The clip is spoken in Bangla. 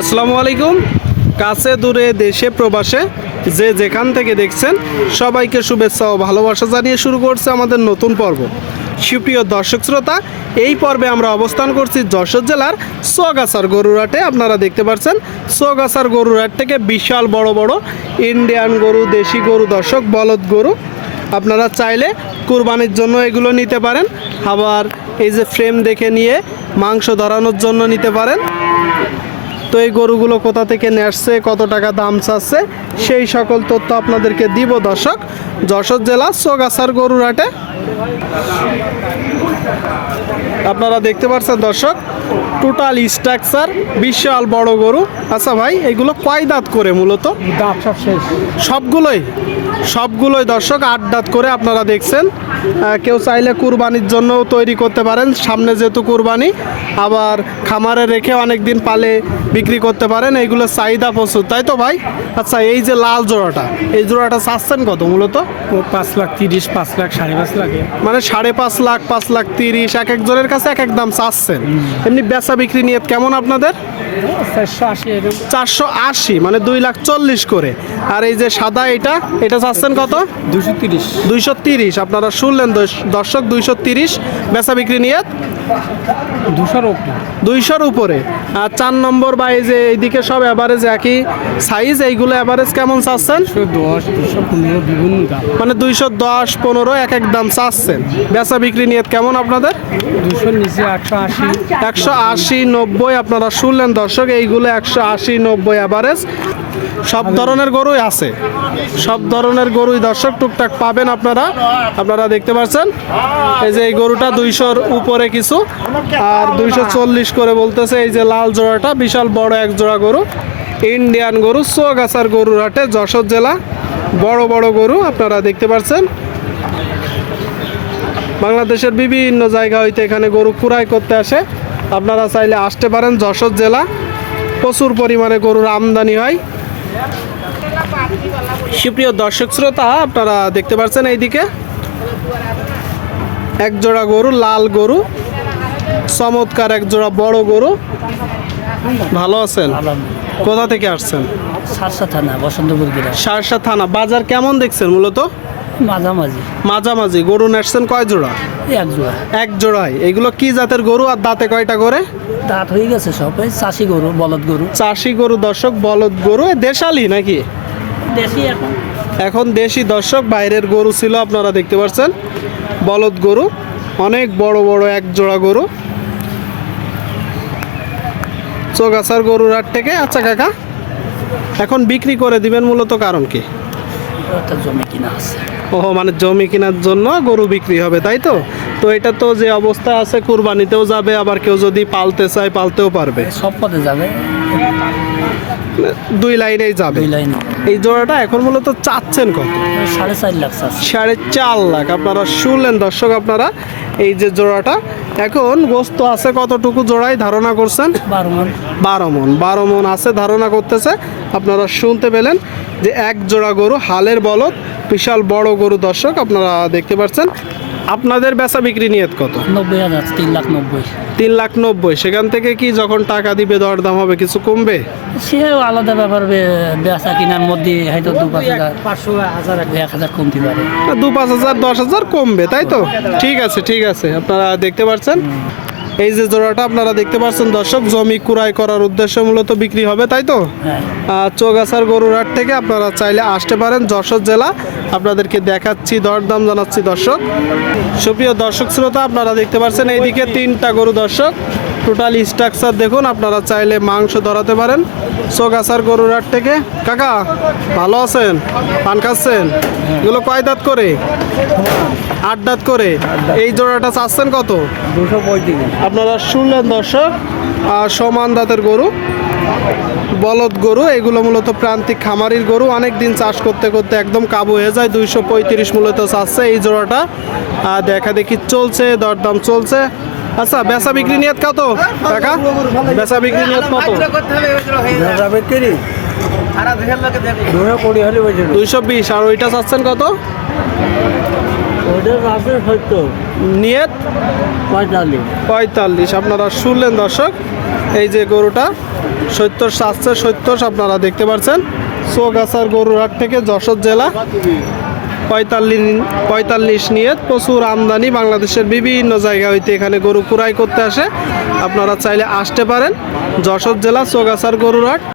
আসসালামু আলাইকুম। কাছে দূরে দেশে প্রবাসে যে যেখান থেকে দেখছেন, সবাইকে শুভেচ্ছা ও ভালোবাসা জানিয়ে শুরু করছে আমাদের নতুন পর্ব। সুপ্রিয় দর্শক শ্রোতা, এই পর্বে আমরা অবস্থান করছি যশোর জেলার সোয়াগাছার গরুরাটে আপনারা দেখতে পাচ্ছেন সোয়াগাছার গরুরাট থেকে বিশাল বড় বড় ইন্ডিয়ান গরু, দেশি গরু দর্শক, বলদ গরু। আপনারা চাইলে কুরবানির জন্য এগুলো নিতে পারেন, আবার এই যে ফ্রেম দেখে নিয়ে মাংস ধরানোর জন্য নিতে পারেন। তো এই গরুগুলো কোথা থেকে নেসছে কত টাকা দাম চাচ্ছে সেই সকল তথ্য আপনাদেরকে দিব দর্শক। যশোর জেলা সোগাছার গরুরাটে আপনারা দেখতে পাচ্ছেন দর্শক টোটাল স্ট্রাকচার বিশাল বড় গরু। আচ্ছা ভাই এগুলো কয় দাঁত করে মূলত? সবগুলোই? সবগুলোই দর্শক আট দাঁত করে আপনারা দেখছেন। কেউ চাইলে কুরবানির জন্যও তৈরি করতে পারেন। সামনে যেহেতু কুরবানি আবার খামারে রেখে অনেক দিন পালে বিক্রি করতে পারেন। এইগুলো চাহিদা প্রচুর তাই তো ভাই? আচ্ছা এই যে লাল জোড়াটা এই জোড়াটা চাচ্ছেন কত মূলত? পাঁচ লাখ তিরিশ পাঁচ লাখ সাড়ে পাঁচ লাখ। মানে সাড়ে পাঁচ লাখ পাঁচ লাখ তিরিশ এক একজনের কাছে এক এক দাম চাচ্ছেন। এমনি বেচা বিক্রি নিয়ে কেমন আপনাদের? চারশো আশি মানে দুই লাখ চল্লিশ করে। আর এই যে সাদা এটা এটা চাচ্ছেন কত? দুশো তিরিশ। দুইশো তিরিশ আপনারা শুনলেন দর্শক দুইশো তিরিশ বেচা বিক্রি নিয়ে দুশোর দুইশোর উপরে। আর চার নম্বর বা এই যে এইদিকে সব অ্যাভারেজ একই সাইজ এইগুলো অ্যাভারেজ কেমন চাচ্ছেন? দশ দুশো পনেরো বিভিন্ন মানে দুইশো দশ পনেরো এক এক দাম চাচ্ছেন। বেচা বিক্রি নিয়ে কেমন আপনাদের? দুশোর নিচে একশো আশি। একশো আশি নব্বই আপনারা শুনলেন দর্শক এইগুলো একশো আশি নব্বই অ্যাভারেজ সব ধরনের গরুই আছে। সব ধরনের গরুই দর্শক টুকটাক পাবেন আপনারা। আপনারা দেখতে পাচ্ছেন? এই যে এই গরুটা দুইশোর উপরে কিছু, আর দুইশো চল্লিশ করে বলতেছে এই যে লাল জোড়াটা, বিশাল বড় এক জোড়া গরু। ইন্ডিয়ান গরু, সোগাছার গরুর হাটে, যশোর জেলা। বড় বড় গরু, আপনারা দেখতে পাচ্ছেন। বাংলাদেশের বিভিন্ন জায়গা হইতে এখানে গরু কুড়াই করতে আসে। আপনারা চাইলে আসতে পারেন যশোর জেলা। প্রচুর পরিমাণে গরুর আমদানি হয়। সুপ্রিয় দর্শক শ্রোতা, আপনারা দেখতে পাচ্ছেন এইদিকে। এক জোড়া গরু লাল গরু চমৎকার এক জোড়া বড় গরু। ভালো আছেন? কোথা থেকে আসছেন? সারসা থানা বসন্তপুর সারসা থানা বাজার কেমন দেখছেন মূলত? মাঝামাঝি। মাঝামাঝি গরু নেসছেন কয় জোড়া? এক জোড়া। এক জোড়ায় এগুলো কি জাতের গরু আর দাঁতে কয়টা করে? দাঁত হয়ে গেছে সব এই চাষি গরু বলদ গরু। চাষি গরু দর্শক বলদ গরু দেশালি নাকি? দেশি এখন। এখন দেশি দর্শক বাইরের গরু ছিল আপনারা দেখতে পাচ্ছেন। বলদ গরু অনেক বড় বড় এক জোড়া গরু। চোগাছার গরুর হাট থেকে আচ্ছা কাকা এখন বিক্রি করে দিবেন মূলত কারণ কি? জমি কিনা আছে। ও মানে জমি কেনার জন্য গরু বিক্রি হবে তাই তো? তো এটা তো যে অবস্থা আছে কুরবানিতেও যাবে আবার কেউ যদি পালতে চায় পালতেও পারবে। সব পথে যাবে। দুই লাইনেই যাবে। দুই লাইন এই জোড়াটা এখন মূলত চাচ্ছেন কত? সাড়ে চার লাখ সাড়ে চার লাখ। আপনারা শুনলেন দর্শক আপনারা এই যে জোড়াটা। এখন গোস্ত আছে কতটুকু জোড়ায়? ধারণা করছেন? বারো মন। বারো মন। বারো মন আছে ধারণা করতেছে। আপনারা শুনতে পেলেন যে এক জোড়া গরু হালের বলদ বিশাল বড় গরু দর্শক আপনারা দেখতে পাচ্ছেন। আপনাদের বেচা বিক্রি নিয়ত কত? নব্বই হাজার তিন লাখ নব্বই। তিন লাখ নব্বই। সেখান থেকে কি যখন টাকা দিবে দর দাম হবে কিছু কমবে? সে আলাদা ব্যাপার বেচা কেনার মধ্যে হয়তো দু পাঁচ হাজার পাঁচশো হাজার এক হাজার কমতে পারে। দু পাঁচ হাজার দশ হাজার কমবে তাই তো? ঠিক আছে ঠিক আছে। আপনারা দেখতে পাচ্ছেন এই যে জোড়াটা আপনারা দেখতে পাচ্ছেন দর্শক জমি কুড়াই করার উদ্দেশ্য মূলত বিক্রি হবে তাই তো? আর আহ, চৌগাছার গরুর হাট থেকে আপনারা চাইলে আসতে পারেন যশোর জেলা। আপনাদেরকে দেখাচ্ছি দরদাম জানাচ্ছি দর্শক। সুপ্রিয় দর্শক শ্রোতা আপনারা দেখতে পাচ্ছেন এইদিকে তিনটা গরু দর্শক। টোটাল স্ট্রাকচার দেখুন, আপনারা চাইলে মাংস ধরাতে পারেন। চৌগাছার গরুর হাট থেকে। কাকা, ভালো আছেন? পান খাচ্ছেন? এগুলো কয় দাঁত করে? আট দাঁত করে। এই জোড়াটা চাচ্ছেন কত? দুশো আপনারা শুনলেন দর্শক আর সমান দাঁতের গরু, বলদ গরু, এগুলো মূলত প্রান্তিক খামারির গরু। অনেক দিন চাষ করতে করতে একদম কাবু হয়ে যায়। দুইশো পঁয়ত্রিশ মূলত চাচ্ছে এই জোড়াটা। দেখা দেখি চলছে, দরদাম চলছে। আচ্ছা বেচা বিক্রি নিয়ত কত টাকা? বেচা বিক্রি নিয়ত কত? হলে বলছে দুইশো বিশ আর ওইটা চাচ্ছেন কত? নিয়ত? পঁয়তাল্লিশ। পঁয়তাল্লিশ আপনারা শুনলেন দর্শক এই যে গরুটা সত্তর সাতশো সত্তর আপনারা দেখতে পাচ্ছেন। চৌগাছার গরুরহাট থেকে যশোর জেলা পঁয়তাল্লিশ পঁয়তাল্লিশ নিয়ে প্রচুর আমদানি বাংলাদেশের বিভিন্ন জায়গা হইতে এখানে গরু কুড়াই করতে আসে। আপনারা চাইলে আসতে পারেন। যশোর জেলা চোগাছার গরুরহাট।